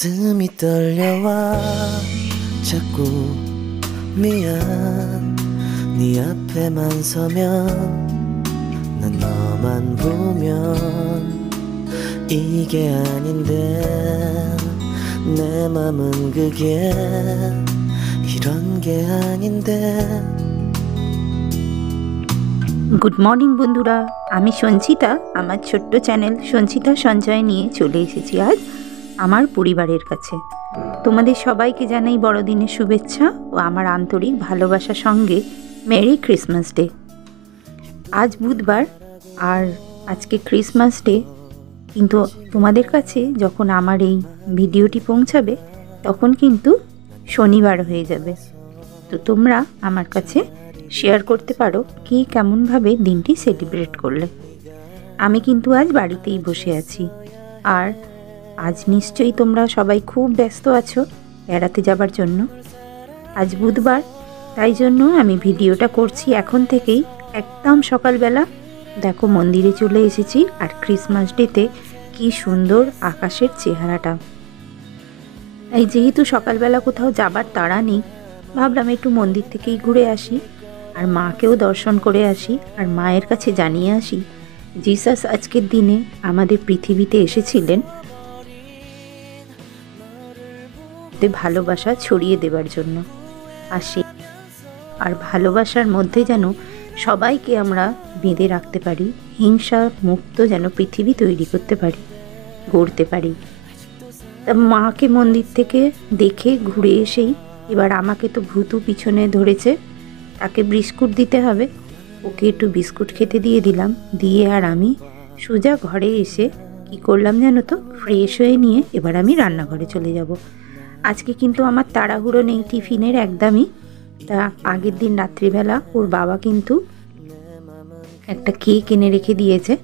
가슴이 떨려와 자꾸 미안 네 앞에만 서면 난 너만 보면 이게 아닌데 내 맘은 그게 이런 게 아닌데। Good morning বন্ধুরা, আমি সঞ্চিতা আমার ছোট্ট চ্যানেল সঞ্চিতা সঞ্চয় নিয়ে চলে এসেছি আজ আমার পরিবারের কাছে। তোমাদের সবাইকে জানাই বড়দিনের শুভেচ্ছা ও আমার আন্তরিক ভালোবাসার সঙ্গে মেরি ক্রিসমাস ডে। আজ বুধবার আর আজকে ক্রিসমাস ডে, কিন্তু তোমাদের কাছে যখন আমার এই ভিডিওটি পৌঁছাবে তখন কিন্তু শনিবার হয়ে যাবে। তো তোমরা আমার কাছে শেয়ার করতে পারো কি কেমনভাবে দিনটি সেলিব্রেট করলে। আমি কিন্তু আজ বাড়িতেই বসে আছি, আর আজ নিশ্চয়ই তোমরা সবাই খুব ব্যস্ত আছো বেড়াতে যাবার জন্য। আজ বুধবার, তাই জন্য আমি ভিডিওটা করছি এখন থেকেই একদম সকালবেলা। দেখো মন্দিরে চলে এসেছি, আর ক্রিসমাস ডেতে কি সুন্দর আকাশের চেহারাটা। এই যেহেতু সকালবেলা কোথাও যাবার তাড়া নেই, ভাবলাম একটু মন্দির থেকেই ঘুরে আসি আর মাকেও দর্শন করে আসি, আর মায়ের কাছে জানিয়ে আসি জিসাস আজকের দিনে আমাদের পৃথিবীতে এসেছিলেন ভালোবাসা ছড়িয়ে দেবার জন্য। আর ভালোবাসার মধ্যে যেন সবাইকে আমরা বেঁধে রাখতে পারি, হিংসা মুক্ত যেন পৃথিবী তৈরি করতে পারি, গড়তে পারি। তা মাকে মন্দির থেকে দেখে ঘুরে এসেই এবার আমাকে তো ভূতু পিছনে ধরেছে, তাকে বিস্কুট দিতে হবে। ওকে একটু বিস্কুট খেতে দিয়ে দিলাম, দিয়ে আর আমি সোজা ঘরে এসে কি করলাম জানো তো, ফ্রেশ হয়ে নিয়ে এবার আমি রান্নাঘরে চলে যাব। আজকে কিন্তু আমার তাড়াহুড়ো নেই টিফিনের একদমই। তা আগের দিন রাত্রিবেলা ওর বাবা কিন্তু একটা কেক এনে রেখে দিয়েছে,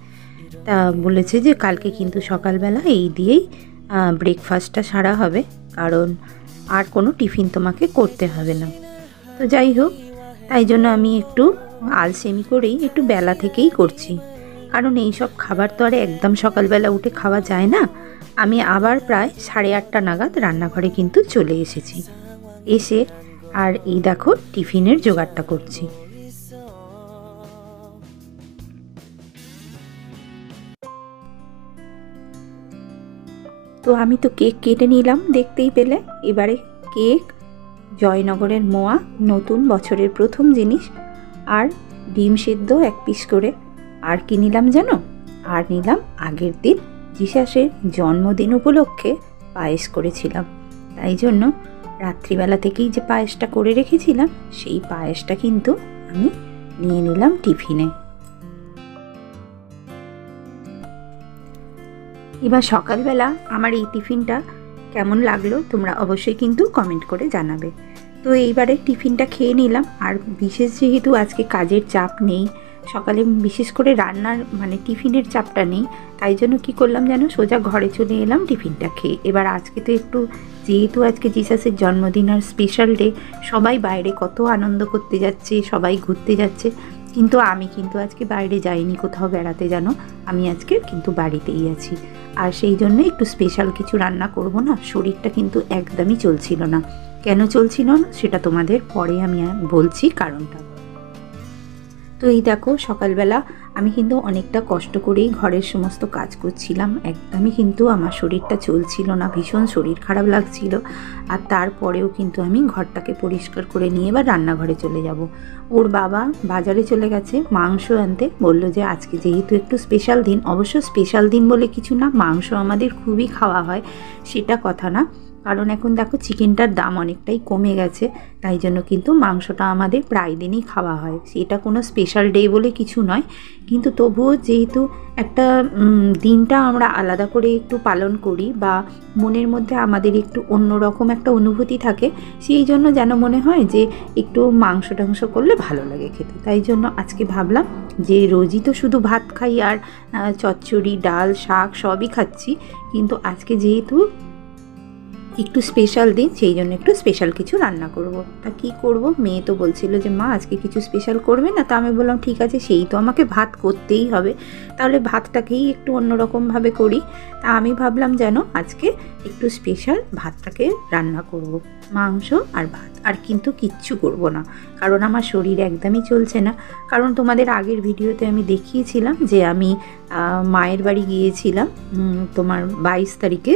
তা বলেছে যে কালকে কিন্তু সকালবেলা এই দিয়েই ব্রেকফাস্টটা সারা হবে, কারণ আর কোনো টিফিন তোমাকে করতে হবে না। তো যাই হোক, তাই জন্য আমি একটু আলসেমি করেই একটু বেলা থেকেই করছি, কারণ এই সব খাবার তো আর একদম সকালবেলা উঠে খাওয়া যায় না। আমি আবার প্রায় 8:30 নাগাদ রান্নাঘরে কিন্তু চলে এসেছি, এসে আর এই দেখো টিফিনের জোগাড়টা করছি। তো আমি তো কেক কেটে নিলাম, দেখতেই পেলে। এবারে কেক, জয়নগরের মোয়া, নতুন বছরের প্রথম জিনিস, আর ডিম সেদ্ধ 1 পিস করে। আর কি নিলাম জানো? আর নিলাম আগের দিন জিসাসের জন্মদিন উপলক্ষে পায়েস করেছিলাম, তাই জন্য রাত্রিবেলা থেকেই যে পায়েসটা করে রেখেছিলাম সেই পায়েসটা কিন্তু আমি নিয়ে নিলাম টিফিনে। এবার সকালবেলা আমার এই টিফিনটা কেমন লাগলো তোমরা অবশ্যই কিন্তু কমেন্ট করে জানাবে। তো এইবারে টিফিনটা খেয়ে নিলাম, আর বিশেষ যেহেতু আজকে কাজের চাপ নেই, সকালে বিশেষ করে রান্নার টিফিনের চাপটা নেই, তাই জন্য কি করলাম যেন, সোজা ঘরে চলে এলাম টিফিনটা খেয়ে। এবার আজকে তো একটু, যেহেতু আজকে জিসাসের জন্মদিন আর স্পেশাল ডে, সবাই বাইরে কত আনন্দ করতে যাচ্ছে, সবাই ঘুরতে যাচ্ছে, কিন্তু আমি কিন্তু আজকে বাইরে যাইনি কোথাও বেড়াতে, জানো আমি আজকে কিন্তু বাড়িতেই আছি। আর সেই জন্য একটু স্পেশাল কিছু রান্না করব না, শরীরটা কিন্তু একদমই চলছিল না। কেন চলছিল না সেটা তোমাদের পরে আমি বলছি কারণটা। তো এই দেখো সকালবেলা আমি কিন্তু অনেকটা কষ্ট করেই ঘরের সমস্ত কাজ করছিলাম, একদমই কিন্তু আমার শরীরটা চলছিল না, ভীষণ শরীর খারাপ লাগছিল। আর তারপরেও কিন্তু আমি ঘরটাকে পরিষ্কার করে নিয়ে এবার রান্নাঘরে চলে যাব। ওর বাবা বাজারে চলে গেছে মাংস আনতে, বললো যে আজকে যেহেতু একটু স্পেশাল দিন, অবশ্য স্পেশাল দিন বলে কিছু না, মাংস আমাদের খুবই খাওয়া হয়, সেটা কথা না, কারণ এখন দেখো চিকেনটার দাম অনেকটাই কমে গেছে, তাই জন্য কিন্তু মাংসটা আমাদের প্রায় দিনই খাওয়া হয়, সেটা কোনো স্পেশাল ডে বলে কিছু নয়। কিন্তু তবুও যেহেতু একটা দিনটা আমরা আলাদা করে একটু পালন করি, বা মনের মধ্যে আমাদের একটু অন্যরকম একটা অনুভূতি থাকে, সেই জন্য যেন মনে হয় যে একটু মাংস টাংস করলে ভালো লাগে খেতে। তাই জন্য আজকে ভাবলাম যে রোজই তো শুধু ভাত খাই আর চচ্চড়ি, ডাল, শাক সবই খাচ্ছি, কিন্তু আজকে যেহেতু একটু স্পেশাল দিন, সেই জন্য একটু স্পেশাল কিছু রান্না করব। তা কি করব, মেয়ে তো বলছিল যে মা আজকে কিছু স্পেশাল করবে না। তা আমি বললাম ঠিক আছে, সেই তো আমাকে ভাত করতেই হবে, তাহলে ভাতটাকেই একটু অন্যরকমভাবে করি। তা আমি ভাবলাম যেন আজকে একটু স্পেশাল ভাতটাকে রান্না করব, মাংস আর ভাত, আর কিন্তু কিচ্ছু করব না, কারণ আমার শরীর একদমই চলছে না। কারণ তোমাদের আগের ভিডিওতে আমি দেখিয়েছিলাম যে আমি মায়ের বাড়ি গিয়েছিলাম তোমার 22 তারিখে।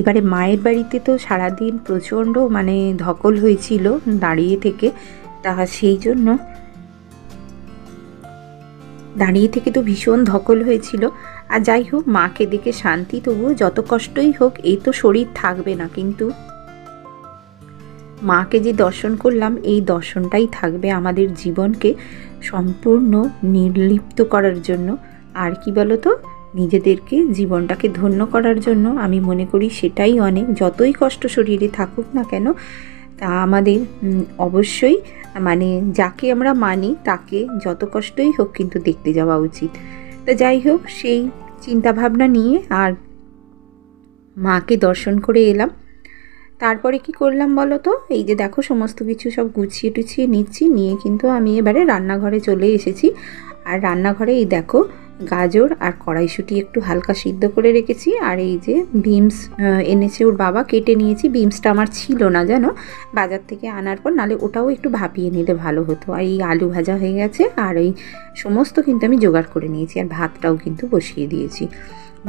এবারে মায়ের বাড়িতে তো সারাদিন প্রচণ্ড মানে ধকল হয়েছিল দাঁড়িয়ে থেকে, তা সেই জন্য দাঁড়িয়ে থেকে তো ভীষণ ধকল হয়েছিল। আর যাই হোক, মাকে দেখে শান্তি, তবুও যত কষ্টই হোক এই তো শরীর থাকবে না, কিন্তু মাকে যে দর্শন করলাম এই দর্শনটাই থাকবে আমাদের জীবনকে সম্পূর্ণ নির্লিপ্ত করার জন্য। আর কি বলো তো, নিজেদেরকে জীবনটাকে ধন্য করার জন্য আমি মনে করি সেটাই অনেক। যতই কষ্ট শরীরে থাকুক না কেন, তা আমাদের অবশ্যই মানে যাকে আমরা মানি তাকে যত কষ্টই হোক কিন্তু দেখতে যাওয়া উচিত। তা যাই হোক, সেই চিন্তাভাবনা নিয়ে আর মাকে দর্শন করে এলাম। তারপরে কি করলাম বলো তো, এই যে দেখো সমস্ত কিছু সব গুছিয়ে টুছিয়ে নিচ্ছি, নিয়ে কিন্তু আমি এবারে রান্নাঘরে চলে এসেছি। আর রান্নাঘরে এই দেখো গাজর আর কড়াইশুঁটি একটু হালকা সিদ্ধ করে রেখেছি, আর এই যে বিমস এনেছে ওর বাবা, কেটে নিয়েছি। বিমসটা আমার ছিল না জানো, বাজার থেকে আনার পর, নালে ওটাও একটু ভাপিয়ে নিলে ভালো হতো। আর এই আলু ভাজা হয়ে গেছে, আর এই সমস্ত কিন্তু আমি জোগাড় করে নিয়েছি, আর ভাতটাও কিন্তু বসিয়ে দিয়েছি।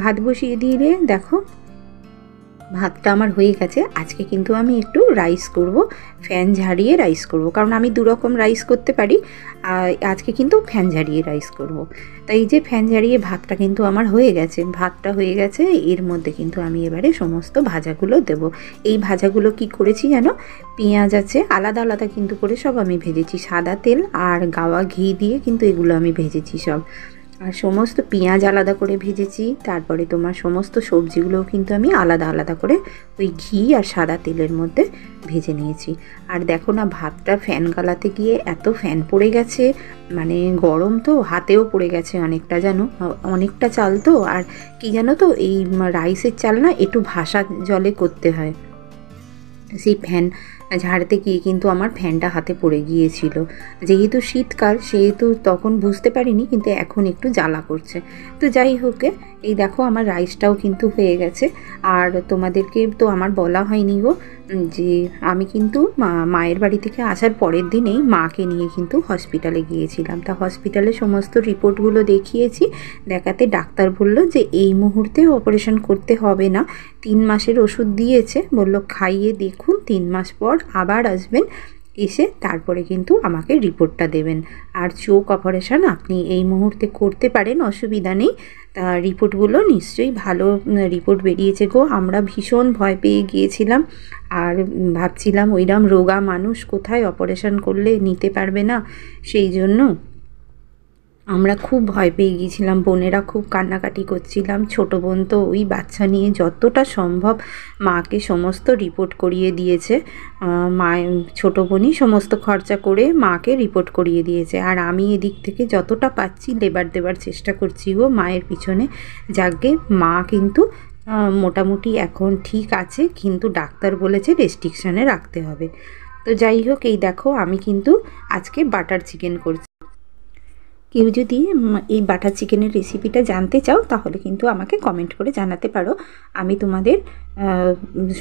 ভাত বসিয়ে দিয়ে দেখো ভাতটা আমার হয়ে গেছে। আজকে কিন্তু আমি একটু রাইস করব, ফ্যান ঝাড়িয়ে রাইস করব, কারণ আমি দুরকম রাইস করতে পারি। আজকে কিন্তু ফ্যান ঝাড়িয়ে রাইস করব। তাই এই যে ফ্যান ঝাড়িয়ে ভাতটা কিন্তু আমার হয়ে গেছে, ভাতটা হয়ে গেছে। এর মধ্যে কিন্তু আমি এবারে সমস্ত ভাজাগুলো দেব। এই ভাজাগুলো কি করেছি জানো, পেঁয়াজ আছে আলাদা আলাদা কিন্তু করে সব আমি ভেজেছি, সাদা তেল আর গাওয়া ঘি দিয়ে কিন্তু এগুলো আমি ভেজেছি সব। আর সমস্ত পেঁয়াজ আলাদা করে ভেজেছি, তারপরে তোমার সমস্ত সবজিগুলোও কিন্তু আমি আলাদা আলাদা করে ওই ঘি আর সাদা তেলের মধ্যে ভেজে নিয়েছি। আর দেখো না, ভাতটা ফ্যান গালাতে গিয়ে এত ফ্যান পড়ে গেছে, মানে গরম তো হাতেও পড়ে গেছে অনেকটা, জানো অনেকটা চাল তো। আর কি জানো তো, এই রাইসের চাল না একটু ভাসা জলে করতে হয়, সেই ফ্যান ঝাড়তে গিয়ে কিন্তু আমার ফ্যানটা হাতে পড়ে গিয়েছিল। যেহেতু শীতকাল সেহেতু তখন বুঝতে পারিনি, কিন্তু এখন একটু জ্বালা করছে। তো যাই হোক, এই দেখো আমার রাইসটাও কিন্তু হয়ে গেছে। আর তোমাদেরকে তো আমার বলা হয়নি গো, যে আমি কিন্তু মায়ের বাড়ি থেকে আসার পরের দিনেই মাকে নিয়ে কিন্তু হসপিটালে গিয়েছিলাম। তা হসপিটালে সমস্ত রিপোর্টগুলো দেখিয়েছি, দেখাতে ডাক্তার বলল যে এই মুহূর্তে অপারেশন করতে হবে না, 3 মাসের ওষুধ দিয়েছে, বলল খাইয়ে দেখুন, 3 মাস পর আবার আসবেন, এসে তারপরে কিন্তু আমাকে রিপোর্টটা দেবেন। আর চোখ অপারেশন আপনি এই মুহূর্তে করতে পারেন, অসুবিধা নেই। তা রিপোর্টগুলো নিশ্চয়ই ভালো রিপোর্ট বেরিয়েছে গো। আমরা ভীষণ ভয় পেয়ে গিয়েছিলাম, আর ভাবছিলাম ওইরকম রোগা মানুষ কোথায় অপারেশন করলে নিতে পারবে না, সেই জন্য আমরা খুব ভয় পেয়ে গিয়েছিলাম। বোনেরা খুব কান্নাকাটি করছিলাম, ছোটো বোন তো ওই বাচ্চা নিয়ে যতটা সম্ভব মাকে সমস্ত রিপোর্ট করিয়ে দিয়েছে। ছোটো বোনই সমস্ত খরচা করে মাকে রিপোর্ট করিয়ে দিয়েছে, আর আমি এদিক থেকে যতটা পাচ্ছি লেবার দেবার চেষ্টা করছি গো মায়ের পিছনে। যাকে মা কিন্তু মোটামুটি এখন ঠিক আছে, কিন্তু ডাক্তার বলেছে রেস্ট্রিকশানে রাখতে হবে। তো যাই হোক, এই দেখো আমি কিন্তু আজকে বাটার চিকেন করছি। কেউ যদি এই বাটার চিকেনের রেসিপিটা জানতে চাও তাহলে কিন্তু আমাকে কমেন্ট করে জানাতে পারো, আমি তোমাদের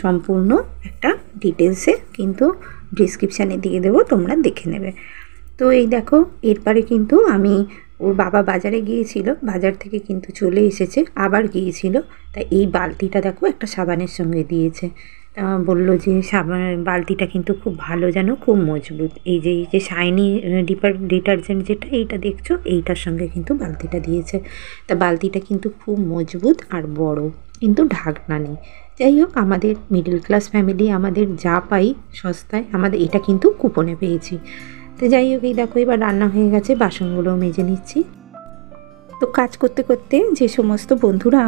সম্পূর্ণ একটা ডিটেলসে কিন্তু ডিসক্রিপশানে দিয়ে দেবো, তোমরা দেখে নেবে। তো এই দেখো, এরপরে কিন্তু আমি, ওর বাবা বাজারে গিয়েছিল, বাজার থেকে কিন্তু চলে এসেছে, আবার গিয়েছিল। তাই এই বালতিটা দেখো একটা সাবানের সঙ্গে দিয়েছে, বললো যে সাবান বালতিটা কিন্তু খুব ভালো, জানো খুব মজবুত। এই যে শাইনি ডিটারজেন্ট যেটা এইটা দেখছো, এইটার সঙ্গে কিন্তু বালতিটা দিয়েছে। তা বালতিটা কিন্তু খুব মজবুত আর বড়, কিন্তু ঢাকনা নেই। যাই হোক, আমাদের মিডল ক্লাস ফ্যামিলি, আমাদের যা পাই সস্তায়, আমাদের এটা কিন্তু কুপনে পেয়েছি। তো যাই হোক, এই দেখো এবার রান্না হয়ে গেছে, বাসনগুলোও মেজে নিচ্ছি। তো কাজ করতে করতে যে সমস্ত বন্ধুরা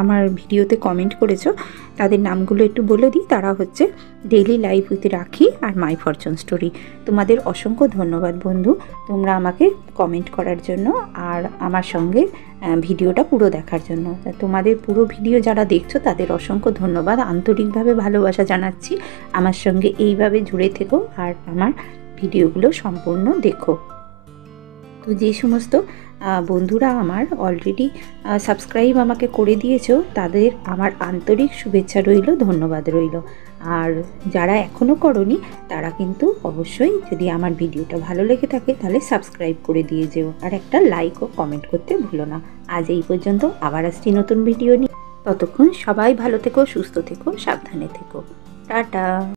আমার ভিডিওতে কমেন্ট করেছো তাদের নামগুলো একটু বলে দিই। তারা হচ্ছে ডেইলি লাইফ উইথ রাখি আর মাই ফরচুন স্টোরি। তোমাদের অসংখ্য ধন্যবাদ বন্ধু, তোমরা আমাকে কমেন্ট করার জন্য আর আমার সঙ্গে ভিডিওটা পুরো দেখার জন্য। তোমাদের পুরো ভিডিও যারা দেখছো তাদের অসংখ্য ধন্যবাদ, আন্তরিকভাবে ভালোবাসা জানাচ্ছি। আমার সঙ্গে এইভাবে জুড়ে থেকো আর আমার ভিডিওগুলো সম্পূর্ণ দেখো। তো যে সমস্ত বন্ধুরা আমার অলরেডি সাবস্ক্রাইব আমাকে করে দিয়েছো তাদের আমার আন্তরিক শুভেচ্ছা রইল, ধন্যবাদ রইল। আর যারা এখনও করনি তারা কিন্তু অবশ্যই, যদি আমার ভিডিওটা ভালো লেগে থাকে তাহলে সাবস্ক্রাইব করে দিয়ে যেও, আর একটা লাইক ও কমেন্ট করতে ভুলো না। আজ এই পর্যন্ত, আবার আসছি নতুন ভিডিও নিয়ে। ততক্ষণ সবাই ভালো থেকো, সুস্থ থেকো, সাবধানে থেকো। টাটা।